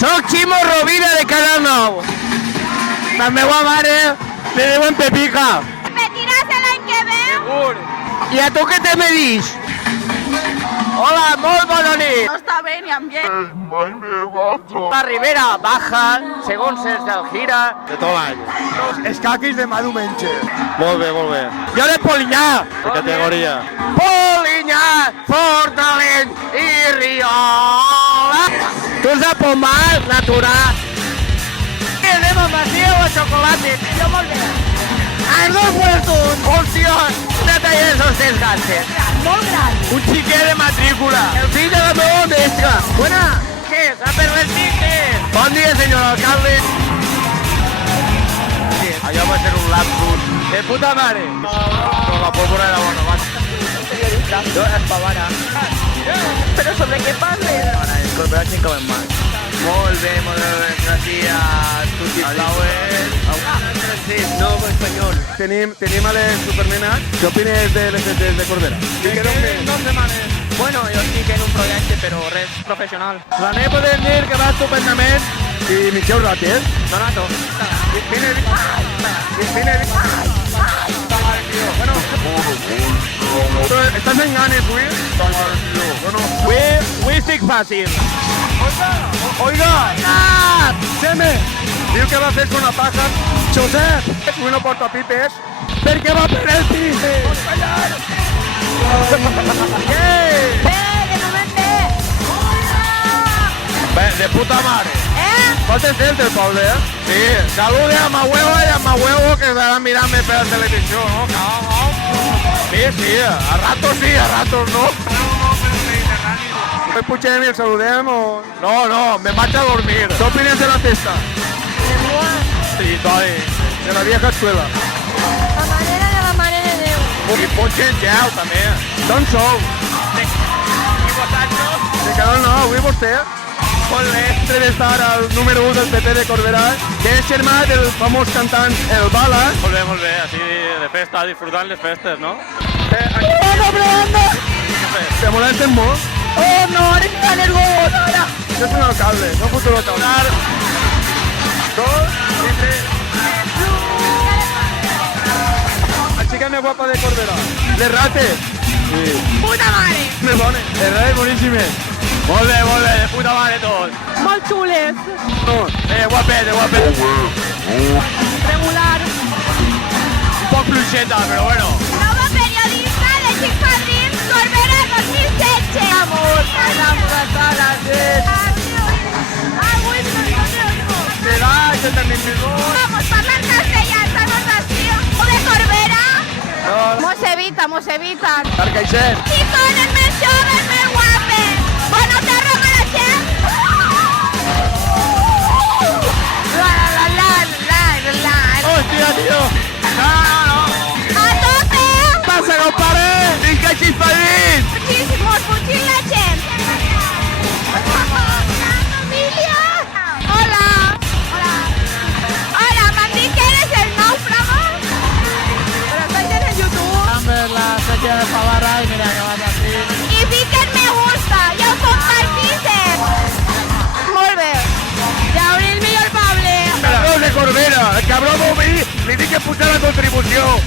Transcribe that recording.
Soc Ximo Rovira de Canal 9. La meva mare le diuen Pepica. ¿Repetirás el año que ve? Segur. I a tu què te me dix? Hola, molt bona nit. No està bé ni ambient. La Ribera baja, segons els del Gira, de tot l'any. Escaquis de mà diumenge. Molt bé, molt bé. Jo de Polinyà. De categoria. Polinyà, Fortaleny i Riola. Tu ets de Pomar, natural. I anem a Masia o a xocolate? Jo molt bé. Els dos vueltos. Hòstia, una talla de sostens ganses. Molt gran. Un xiquet de matrícula. El fill de la meva mestra. Buena. ¿Qué? ¿Ha pervertit? ¿Qué? Bon dia, señor alcalde. Sí, allò va ser un lapsus. De puta mare. Con la pólvora de la bona banda. Periodista. Yo es pavana. Pero sobre qué parles? Incorporar 5 més más. Molt bé, gràcies. Tutti flowers. Sí, no, espanyol. Tenim a les supernenes. Què opines de les de Corbera? Dos setmanes. Bueno, jo estic en un projecte, però res professional. La neu podem dir que va estupendament. I Michel Rates. Donato. Bueno, estàs en ganes, avui? Avui estic fàcil. Oiga! Seme! Diu que va fer una paja. Josep! Avui no porta pipes. Perquè va per el pis. Bé, de moment bé. Bé, de puta mare. Falta gente, Pablo, ¿eh? Sí, salude a Mahuevo y a Mahuevo que estarán mirando por la televisión, ¿no? Sí, sí, a ratos no. ¿El Puigdemont el saludem o...? No, me marcha a dormir. ¿Qué opinas de la festa? Sí, todavía. De la vieja escuela. La manera de Déu. Y ponche en gel también. D'on sou? ¿Y vosotros? De Canal 9, avui vostè. Molt bé. Entre d'estar al número 1 del PP de Corbera, que és germà del famós cantant El Bala. Molt bé, així de festa, disfrutant les festes, no? Probando. Te molesten molt? Oh, no, eres tan nervioso ahora. Jo soy un alcalde, no futuro alcalde. 2 y 3. La chica més guapa de Corbera. De Rates. Puta madre. Més bona. De Rates boníssimes. Molt bé, de puta mare tots. Molt xules. No. Guapet. Regular. Un poc fluixeta, però bueno. Nuevo periodista de Chic Padrín, Corbera 2016. Vamos, a la Serà, jo també mismo. Vamos, parlar castellà, estamos vacío. ¿De Corbera? Mos evitan. Carcaixent. Y con el més joven, més guape. Bueno, te roba la gent. La. Hòstia, tio. No. A tope. Passa, compadre. Vinga, xispadit. Muchísimos, fuchil la gent. Familia. Hola, m'han dit que eres el náufrago. Pero estáis en el YouTube. Amb la sequia de Favarra i mira que vas així. I fiquen me gusta, ja ho compartissem. Molt bé. Ja obrir el millor Pable. Cabrón de Corbera, el cabrón Boví, li dic que puja la contribució.